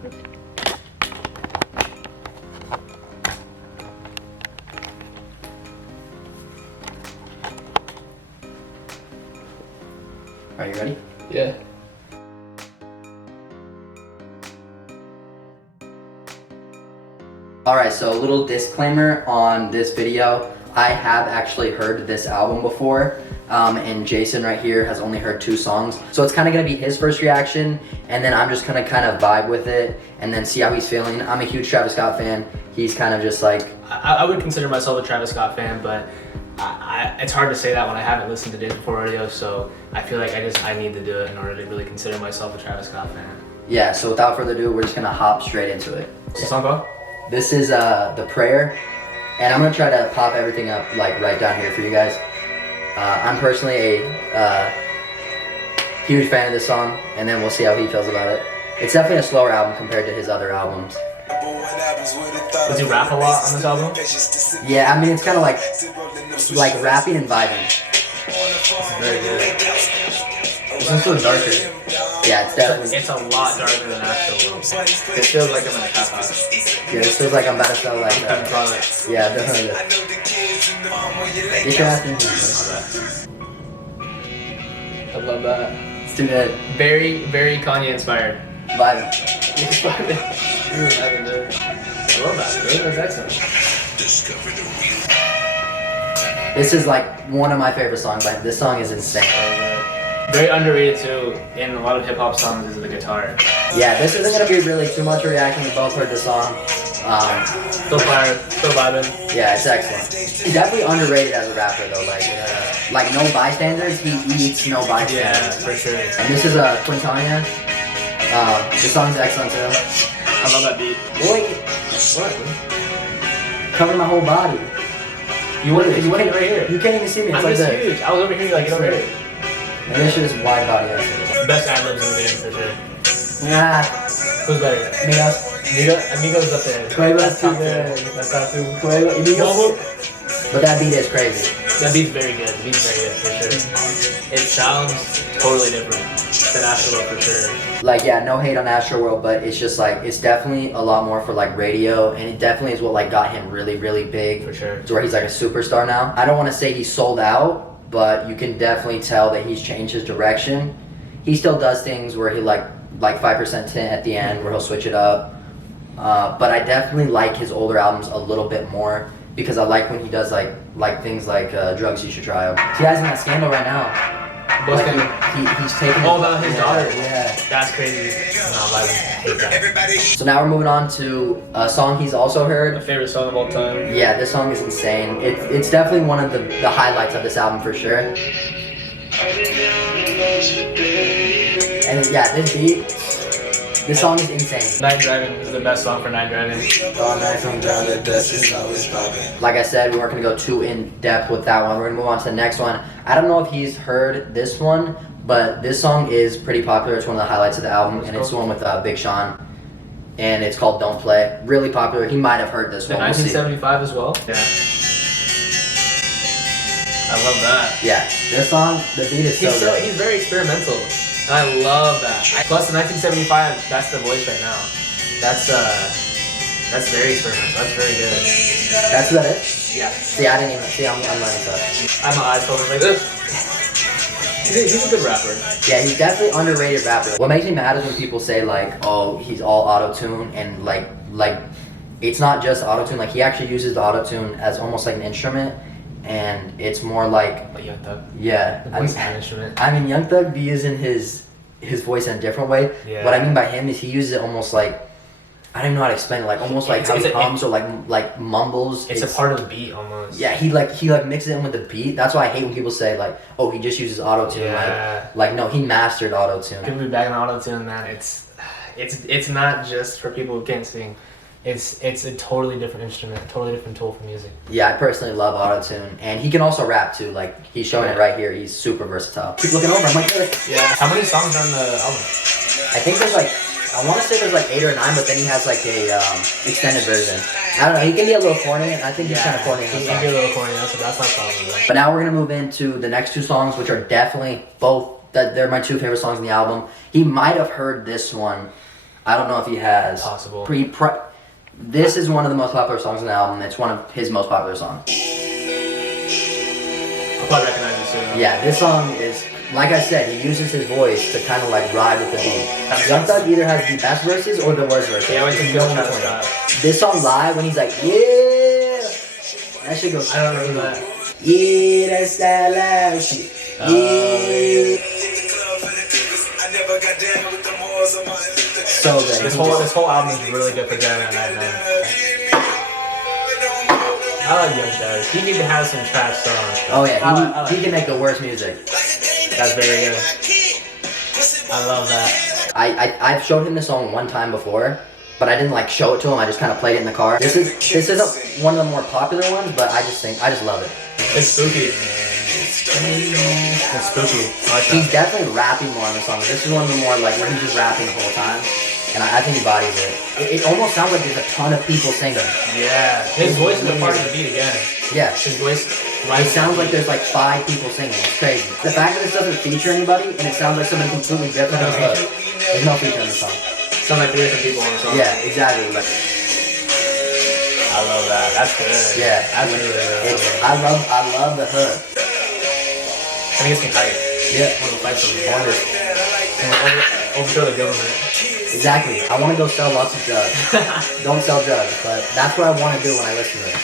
Are you ready? Yeah. Alright, so a little disclaimer on this video. I have actually heard this album before, and Jason right here has only heard 2 songs. So it's kind of going to be his first reaction, and then I'm just going to kind of vibe with it and then see how he's feeling. I'm a huge Travis Scott fan. He's kind of just like... I would consider myself a Travis Scott fan, but it's hard to say that when I haven't listened to Days Before Rodeo, so I feel like I need to do it in order to really consider myself a Travis Scott fan. Yeah, so without further ado, we're just going to hop straight into it. What's the song called? This is The Prayer, and I'm going to try to pop everything up like right down here for you guys. I'm personally a huge fan of this song, and then we'll see how he feels about it. It's definitely a slower album compared to his other albums. Does he rap a lot on this album? Yeah, I mean, it's kind of like rapping and vibing. It's very good. This one's feeling darker. Yeah, it's definitely... It's a lot darker than Astro World. It feels like I'm in a trap house. Yeah, this feels like I'm about to sell like... products. Yeah, definitely. Get your ass in here. I love that. It's too good. Very, very Kanye inspired. Vibing. I love that, dude. That's excellent. This is like one of my favorite songs. Like, this song is insane. Very underrated too in a lot of hip hop songs is the guitar. Yeah, this isn't gonna be really too much of a reaction. We both heard the song. Still fire, still vibing. Yeah, it's excellent. He's definitely underrated as a rapper though. Like No Bystanders, he eats No Bystanders. Yeah, for sure. And this is Quintana. This song's excellent too. I love that beat. Boy, What? cover my whole body. You want it right here. You can't even see me. It's I'm like just this. huge. I was over here like get over here. And this shit is wide body. Best ad-libs in the game for sure. Nah. Who's better? Migos. Amigos up there. Quavo's too good. That's top 2. Migos. But that beat is crazy. That beat's very good. The beat's very good for sure. It sounds totally different than Astro World for sure. Like, yeah, no hate on Astro World, but it's just like, it's definitely a lot more for like radio, and it definitely is what like got him really, really big. For sure. To where he's like a superstar now. I don't want to say he's sold out, but you can definitely tell that he's changed his direction. He still does things where he like 5% tint at the end, where he'll switch it up. But I definitely like his older albums a little bit more, because I like when he does like things like Drugs You Should Try. He has him in a scandal right now. What's Like, gonna... he's taking... Oh, about his daughter. Yeah. That's crazy. No, I hate that. So now we're moving on to a song he's also My heard. favorite song of all time. Yeah, this song is insane. It's definitely one of the highlights of this album for sure. And yeah, this beat, this song is insane. Night Driving is the best song for night driving. Like I said, we weren't gonna go too in depth with that one. We're gonna move on to the next one. I don't know if he's heard this one, but this song is pretty popular. It's one of the highlights of the album, and it's the one with Big Sean. And it's called Don't Play. Really popular. He might have heard this The one. We'll see. 1975 as well? Yeah. I love that. Yeah, this song, the beat is so good. He's very experimental. And I love that. Plus the 1975, that's the voice right now. That's very experimental. That's very good. That's about it? Yeah. See, I didn't even, see, I'm learning stuff. I have my eyes closed like this. He's a good rapper. Yeah, he's definitely underrated rapper. What makes me mad is when people say like, oh, he's all auto-tune, and like it's not just auto-tune. Like, he actually uses the auto-tune as almost like an instrument, and it's more like... But Young Thug. Yeah. The voice is an instrument. I mean, Young Thug be using his voice in a different way. Yeah. What I mean by him is he uses it almost like, I don't even know how to explain it, like almost like how he hums or like mumbles. It's a part of the beat almost. Yeah, he mixes it in with the beat. That's why I hate when people say like, oh, he just uses auto-tune. Yeah. Like no, he mastered auto-tune. People be bagging on auto-tune, man. It's not just for people who can't sing. It's a totally different instrument, totally different tool for music. Yeah, I personally love auto-tune, and he can also rap too. Like, he's showing it right here. He's super versatile. Keep looking over. I'm like, yeah. How many songs are on the album? I think there's like, I want to say there's like 8 or 9, but then he has like a extended version. I don't know. He can be a little corny. I think he's kind of corny. He can be a little corny. That's my problem. But now we're gonna move into the next 2 songs, which are definitely both. They're my 2 favorite songs in the album. He might have heard this one. I don't know if he has. Possible. This is one of the most popular songs on the album. It's one of his most popular songs. I'll probably recognize it soon. Yeah, this song is, like I said, he uses his voice to kind of like ride with the beat. Young Thug either has the best verses or the worst verses. Yeah, I went to go Travis Scott. This song live when he's like, yeah, that shit goes. I don't remember that. Yeah, that's that loud shit. Yeah. So good. This whole album is really good for jamming at night, man. I like Young Thug. He can have some trash songs. Oh yeah, he can make the worst music. That's very good. I love that. I've showed him this song one time before, but I didn't like show it to him. I just kind of played it in the car. This isn't one of the more popular ones, but I just love it. It's spooky. It's spooky. I like that. He's definitely rapping more on the song. This is one of the more like where he's just rapping the whole time, and I think he bodies it. It almost sounds like there's a ton of people singing. Yeah, his voice is a part of the beat again. Yeah, His voice. it sounds like there's like 5 people singing. It's crazy. The fact that this doesn't feature anybody and it sounds like somebody completely different. There's no feature in the song. Sound like 3 different people on the song. Yeah, exactly. Like, I love that. That's good. yeah, That's really good. I love the hook. I think it's can fight. Yeah, One of the fights of the Wonder. overthrow the government. Exactly. I want to go sell lots of drugs. Don't sell drugs, but that's what I want to do when I listen to it.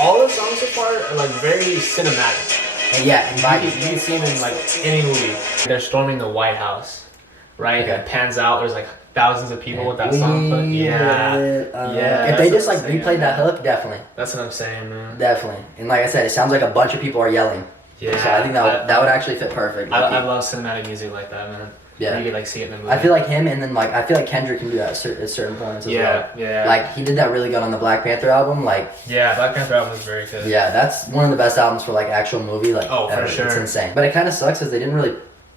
All the songs so far are like very cinematic. And yeah, You can see them in like any movie. They're storming the White House, right? Okay. It pans out. There's like thousands of people with that song. But yeah. If they just like replayed that hook, definitely. That's what I'm saying, man. Definitely. And like I said, it sounds like a bunch of people are yelling. Yeah. So I think that would actually fit perfect. I love cinematic music like that, man. Yeah. You can like see it in the movie. I feel like him, and then like I feel like Kendrick can do that at certain points as well. Yeah. Like he did that really good on the Black Panther album. Like Yeah, Black Panther album is very good. yeah, that's one of the best albums for like actual movie. Like Oh, for ever. sure. It's insane. But it kind of sucks because they didn't really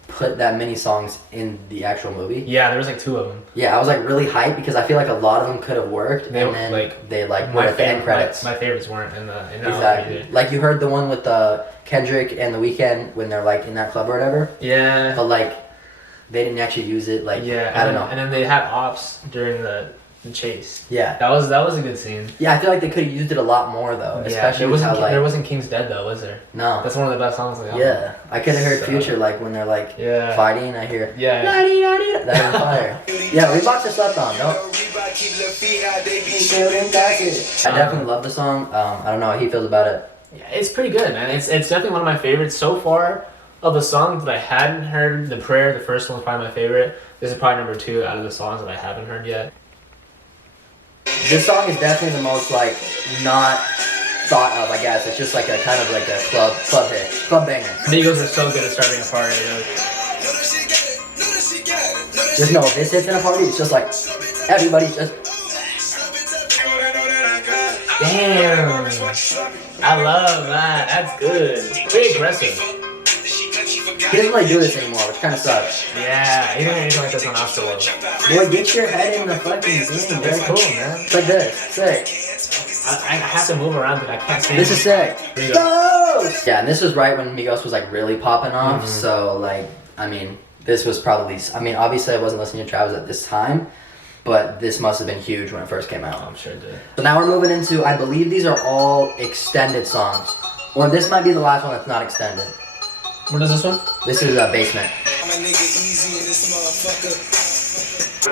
put that many songs in the actual movie. Yeah, there was like 2 of them. Yeah, I was like really hyped because I feel like a lot of them could have worked, They and were, then like, they like were at the end credits. My favorites weren't in the album Exactly. either. Like you heard the one with Kendrick and The Weeknd when they're like in that club or whatever, Yeah. but like they didn't actually use it. Like Yeah. I don't know. And then they had ops during the chase. Yeah. That was a good scene. Yeah, I feel like they could have used it a lot more though, especially with how like there wasn't King's Dead though, was there? no. That's one of the best songs on the album. Yeah, I could have heard So- Future like when they're like Yeah. fighting. I hear Yeah. la-dee-da-dee-da. That's on fire. Yeah, Reebok just slept on. No. I definitely love the song. I don't know how he feels about it. Yeah, it's pretty good, man. It's definitely one of my favorites so far. Of the songs that I hadn't heard, The Prayer, the first one was probably my favorite. This is probably number 2 out of the songs that I haven't heard yet. This song is definitely the most like not thought of. I guess it's just like a kind of like a club hit, club banger. The Eagles are so good at starting a party. You know? Just know if this hits in a party, it's just like everybody's just. Damn, I love that. That's good. Very aggressive. He doesn't really do this anymore, which kind of sucks. Yeah, he didn't anything like this on Afterworld. Boy, get your head in the fucking thing. That's Dude. cool, man. It's like this. Sick. I have to move around, but I can't stand This is sick. There you go. Ghost! Yeah, and this was right when Migos was like really popping off. Mhm. So like, I mean, this was probably. I mean, obviously I wasn't listening to Travis at this time, but this must have been huge when it first came out. I'm sure it did. So now we're moving into. I believe these are all extended songs, or this might be the last one that's not extended. What is this one? This is Basement.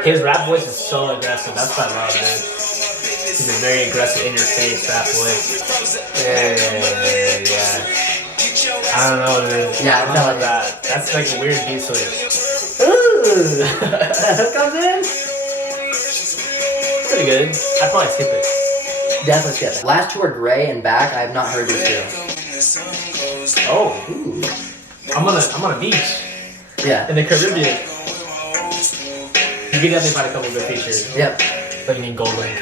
His rap voice is so aggressive. That's what I love, dude. He's a very aggressive, in-your-face rap voice. Yeah. I don't know, dude. Yeah, I love that. That's like a weird beat switch. Ooh, that hook comes in. Pretty good. I'd probably skip it. Definitely skip it. Last 2 are Gray and Back. I have not heard these 2. Oh, Ooh. I'm on a beach Yeah. in the Caribbean. You can definitely find a couple good features. Yep. But you need Gold Link.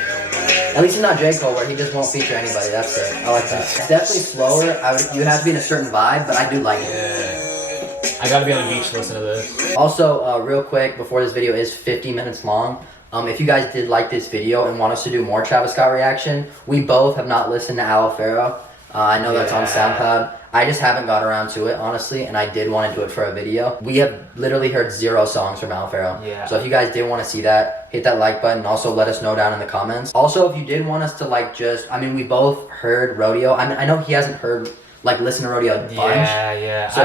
At least it's not J. Cole where he just won't feature anybody. That's sick. I like that. It's definitely slower. You'd have to be in a certain vibe, but I do like it. Yeah. I gotta be on the beach to listen to this. Also, real quick, before this video is 50 minutes long, if you guys did like this video and want us to do more Travis Scott reaction, we both have not listened to Alfaro. I know that's on SoundCloud. I just haven't got around to it, honestly, and I did want to do it for a video. We have literally heard 0 songs from Alfaro. Yeah. So if you guys did want to see that, hit that like button. Also, let us know down in the comments. Also, if you did want us to like we both heard Rodeo. I know he hasn't heard listen to Rodeo a bunch. Yeah. So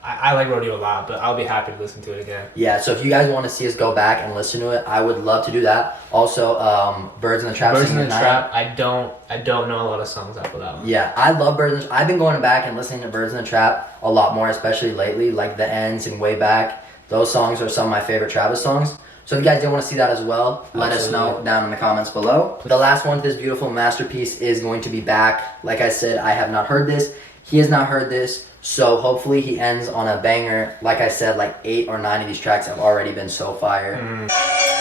I like Rodeo a lot, but I'll be happy to listen to it again. Yeah, so if you guys want to see us go back and listen to it, I would love to do that. Also, Birds in the Trap. Birds in the Trap. I don't know a lot of songs off of that one. Yeah, I love Birds. I've been going back and listening to Birds in the Trap a lot more, especially lately. Like The Ends and Way Back. Those songs are some of my favorite Travis songs. So if you guys do want to see that as well, let us know down in the comments below. The last one, this beautiful masterpiece, is going to be back. Like I said, I have not heard this. He has not heard this. So hopefully he ends on a banger. Like I said, 8 or 9 of these tracks have already been so fire.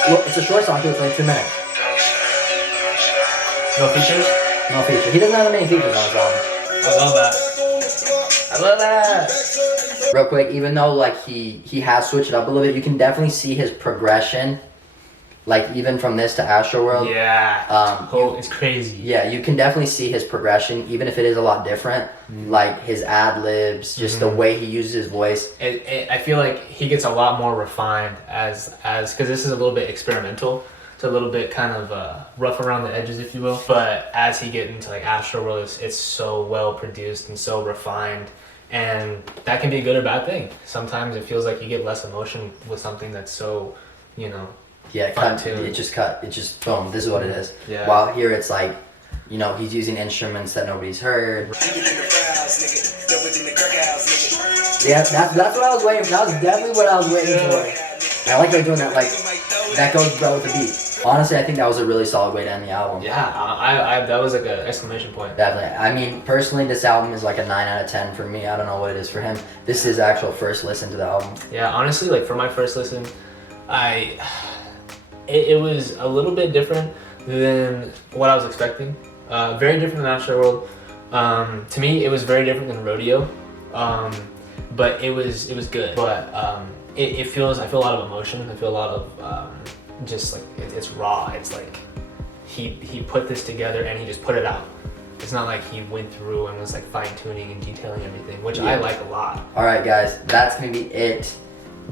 Well, it's a short song too, it's only 2 minutes. No features? No feature. He doesn't have many features on his album. I love that. Real quick, even though he has switched it up a little bit, you can definitely see his progression. Even from this to Astroworld. Yeah. It's crazy. Yeah, you can definitely see his progression, even if it is a lot different. His ad libs, just the way he uses his voice. I feel like he gets a lot more refined as because this is a little bit experimental. It's a little bit kind of rough around the edges, if you will. But as he get into Astroworld, it's so well produced and so refined. And that can be a good or bad thing. Sometimes it feels like you get less emotion with something that's so, Yeah, it just boom, this is what it is. Yeah. While here it's he's using instruments that nobody's heard. Yeah, that's what I was waiting for. That was definitely what I was waiting for. I like how you're doing that, that goes well with the beat. Honestly, I think that was a really solid way to end the album. Yeah, I that was an exclamation point. Definitely. I mean, personally, this album is a 9 out of 10 for me. I don't know what it is for him. This is actual first listen to the album. Yeah, honestly, for my first listen, it was a little bit different than what I was expecting. Very different than Astroworld. To me, it was very different than Rodeo. But it was good. But I feel a lot of emotion. I feel a lot of it's raw. It's he put this together and he just put it out. It's not like he went through and was fine tuning and detailing everything, which I like a lot. All right, guys, that's gonna be it.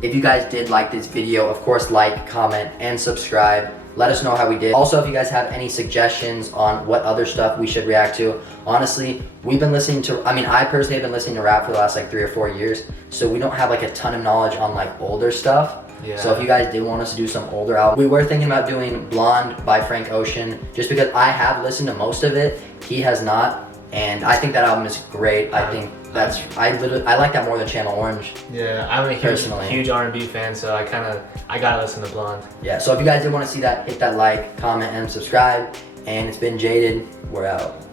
If you guys did like this video, of course, comment, and subscribe. Let us know how we did. Also, if you guys have any suggestions on what other stuff we should react to, honestly, we've been listening to, I personally have been listening to rap for the last 3 or 4 years, so we don't have a ton of knowledge on older stuff. Yeah. So if you guys did want us to do some older albums, we were thinking about doing Blonde by Frank Ocean, just because I have listened to most of it, he has not, and I think that album is great. I think I like that more than Channel Orange. Yeah, I'm a huge R&B fan, so I gotta listen to Blonde. Yeah, so if you guys did want to see that, hit that like, comment, and subscribe. And it's been Jaded. We're out.